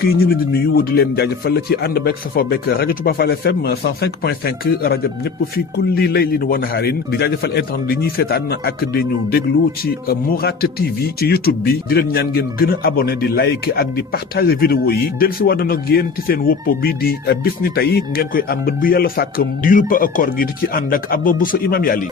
mbokk yi ñu ngi leen di nuyu di leen jaajëfal ci ànd beeg safoo beeg rajo Touba Fall FM 105.5 rajo ñëpp fii kulli laylin wa naharin di jaajëfal internet di ñuy seetaan ak di ñu déglu ci Mourad TV ci YouTube bi di leen ñaan ngeen gën a abonné di like ak di partager vidéo yi del si wàddoon ak yéen ci seen woppo bi di bis ni tey ngeen koy am bët bu yàlla sàkk diirub koor gi di ci ànd ak Abba Bousso Imam Yali.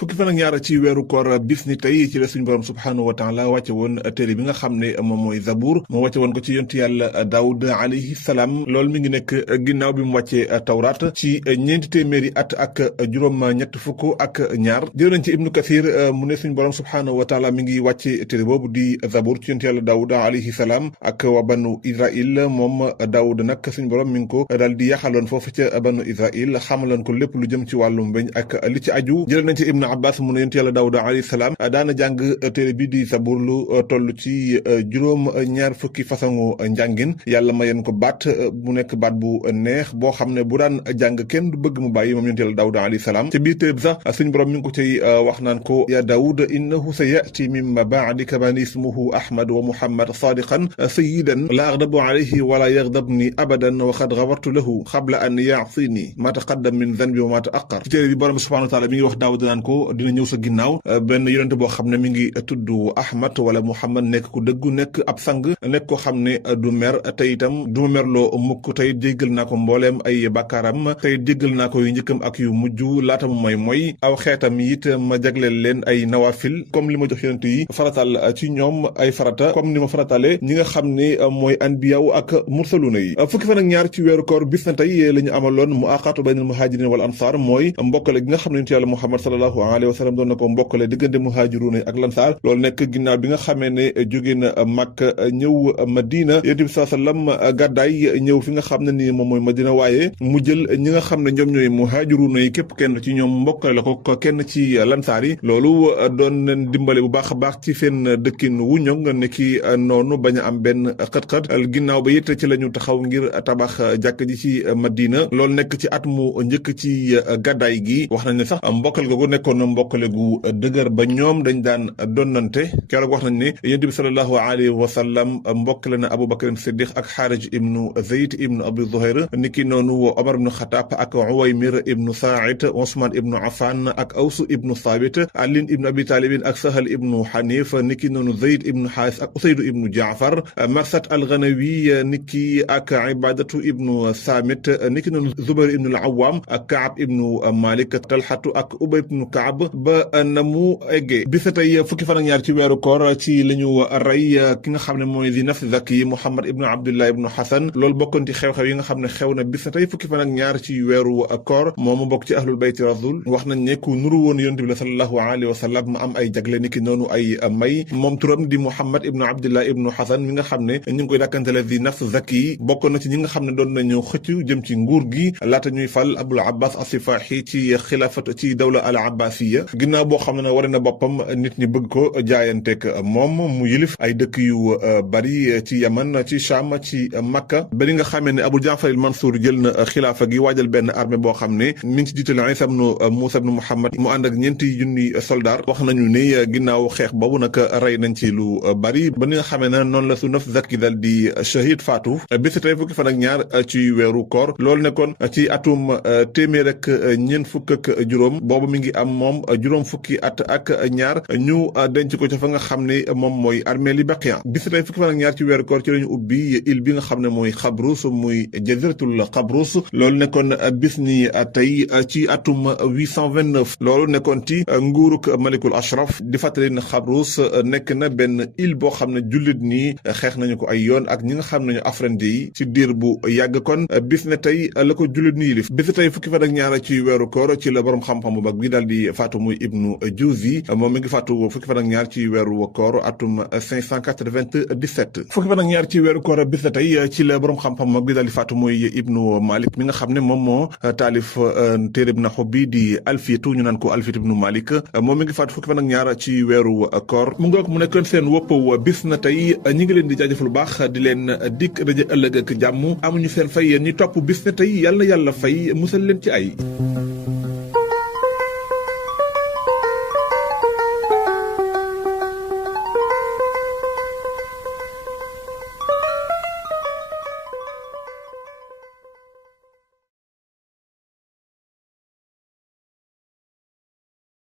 fukki fan ak ñaar ci weeru koor bis ni tey ci la suñu borom subhaanahu wa taala wàcce woon téere bi nga xam ne moom mooy Zabour moo wàcce woon ko ci yontu yàlla Daawud alayhi salaam loolu mi ngi nekk ginnaaw bi mu wàccee Tawraat ci ñeenti téeméeri at ak juróom ñett fukk ak ñaar jël nañ ci Ibnu Kathir mu ne suñu borom subhaanahu wa taala mi ngi wàcce téere boobu di Zabour ci yontu yàlla Daawud alayhi salaam ak waa banu Israil moom Daawud nag suñu borom mi ngi ko daal di yaxaloon foofu ca banu Israil xamaloon ko lépp lu jëm ci wàllu mbéñ ak li ci aju jël nañ ci Ibnu Abbas mu ne yonent yàlla Daawuda alayhi salaam daana jàng téere bi di Zabuur lu toll ci juróom ñaar fukki façon njàngin yàlla mayen ko baat mu nekk baat bu neex boo xam ne bu daan jàng kenn du bëgg mu bàyyi moom yonent yàlla Daawuda alayhi salaam ci biir téere bi sax suñu borom mi ngi ko cay wax naan ko ya Daawuda innahu sa yati min ba'dika man ismuhu Ahmad wa Muhammad sadiqan sayyidan la aghdabu alayhi wala yaghdabni abadan wa qad ghafartu lahu qabla an ya'sini ma taqaddam min dhanbi wa ma ta'akhkhar ci téere bi borom subhanahu wa ta'ala mi ngi wax Daawuda naan ko dina ñëw sa ginnaaw benn yonente boo xam ne mi ngi tudd Ahmad wala Muhammad nekk ku dëggu nekk ab sang nekk ko xam ne du mer te itam du ma merloo mukk tey jéggal naa ko mbooleem ay bàkkaaram tey jéggal naa ko yu njëkkam ak yu mujj laata mu mooy aw xeetam it ma jagleel leen ay nawafil comme li ma jox yonente yi faratal ci ñoom ay farata comme ni ma faratale ñi nga xam ne mooy anbiyaaw ak mursaluna yi fukki fan ak ñaar ci weeru koor bis na tey la ñu amaloon mu aqatu baynal muhajirin wal ansar mooy mbokkale gi nga xam ne yonente yàlla Muhammad sallallahu alayhi wa sallam doon na ko mbokkale diggante muhaajiruuna ak lansaar loolu nekk ginnaaw bi nga xamee ne jóge na Makka ñëw Madina yonent bi sallam gàddaay ñëw fi nga xam ne ni moom mooy Madina waaye mu jël ñi nga xam ne ñoom ñooy muhaajiruuna yi képp kenn ci ñoom mbokkale la ko kenn ci lansaar yi loolu doon leen dimbale bu baax a baax ci seen dëkkin wu ñoŋ ne ki noonu bañ a am benn xët-xët ginnaaw ba it ci la ñu taxaw ngir tabax jàkk ji ci Madina loolu nekk ci at mu njëkk ci gàddaay gi wax nañ ne sax mbokkal googu nekkoon na mbokkale gu dëgër ba ñoom dañ daan donnante keroog wax nañ ne yonent bi sallallahu alayhi wa sallam mbokkale na Abu Bakr Siddiq ak Xaarij ibnu Zayd ibnu Abi Zuhayr niki noonu Omar ibnu Xataab ak Uwaymir ibnu Saa'id Usmaan ibnu Affaan ak Aws ibnu Saabit Ali ibnu Abi Taalib ak Sahal ibnu Xaniif niki noonu Zayd ibnu Xaaris ak Usayd ibnu Jaafar Marsad al-Ghanawi niki ak Ibaadatu ibnu Saamit niki noonu Zubayr ibnu al-Awwaam ak Kaab ibnu Malik Talxatu ak Ubay ibnu Kaab ba na mu eggee bis tey fukki fan ak ñaar ci weeru koor ci la ñu rey ki nga xam ne mooy di nafs zaki Muhammad ibnu Abdullah ibnu Hasan loolu bokkoon ci xew-xew yi nga xam ne xew na bis tey fukki fan ak ñaar ci weeru koor moomu bokk ci ahlul bayti rasul wax nañ ne ku nuru woon yonent bi la sallallahu alayhi wa sallam mu am ay jagle niki noonu ay may moom turam di Muhammad ibnu Abdullah ibnu Hasan mi nga xam ne ñu ngi koy dàkkantele di nafs zaki bokkoon na ci ñi nga xam ne doon nañu xëcc jëm ci nguur gi laata ñuy fal Abul Abbas as-Sifahi ci xilaafat ci dawla al abbasiya ginnaaw boo xam ne wane na boppam nit ñi bëgg ko jaayanteeg moom mu yilif ay dëkk yu bari ci Yaman ci Sham ci Makka ba li nga xamee ne Abu Jaafar al-Mansuur jël na xilaafa gi waajal benn armée boo xam ne mi ngi ci jiital Isa ibnu Muusa ibnu Muhammad mu ànd ak ñeenti junni soldat wax nañu ne ginnaaw xeex boobu nag rey nañ ci lu bari ba ni nga xamee ne noonu la su naf zakki dal di shahid faatu bés tey fukki fan ak ñaar ci weeru koor loolu nekkoon ci atum téeméer ak ñeent fukk ak juróom boobu mi ngi am moom juróom fukki at ak ñaar ñu denc ko ca fa nga xam ne moom mooy armée li Baqiya bis tey fukki fan ak ñaar ci weeru koor ci lañu ubbi île bi nga xam ne mooy Xabrus muy jaziratul Xabrus loolu nekkoon bis ni tey ci atum 829 loolu nekkoon ci nguuruk Malikul Ashraf di fàttali ne Xabrus nekk na benn île boo xam ne jullit nii xeex nañu ko ay yoon ak ñi nga xam ne ñu affronté yi ci diir bu yàgg kon bis ne tey la ko jullit nii lif bis tey fukki fan ak ñaar ci weeru koor ci la borom xam-xam bu mag bi daal di faatu muy Ibnu Juzi moom mi ngi faatu fukki fan ak ñaar ci weeru koor atum 597 fukki fan ak ñaar ci weeru koor bis na tey ci la borom xam-xam mag bi daal di faatu muy Ibnu Malik mi nga xam ne moom moo taalif téereb naxu bi di alfiyatu ñu naan ko alfiyatu Ibnu Malik moom mi ngi faatu fukki fan ak ñaar ci weeru koor mu ngoog mu nekkoon seen wopp bis na tey ñi ngi leen di jaajëfal lu baax di leen dikk daje ëllëg ak jàmm amuñu seen fay yéen ñi topp bis na tey yàlla fay musal leen ci ay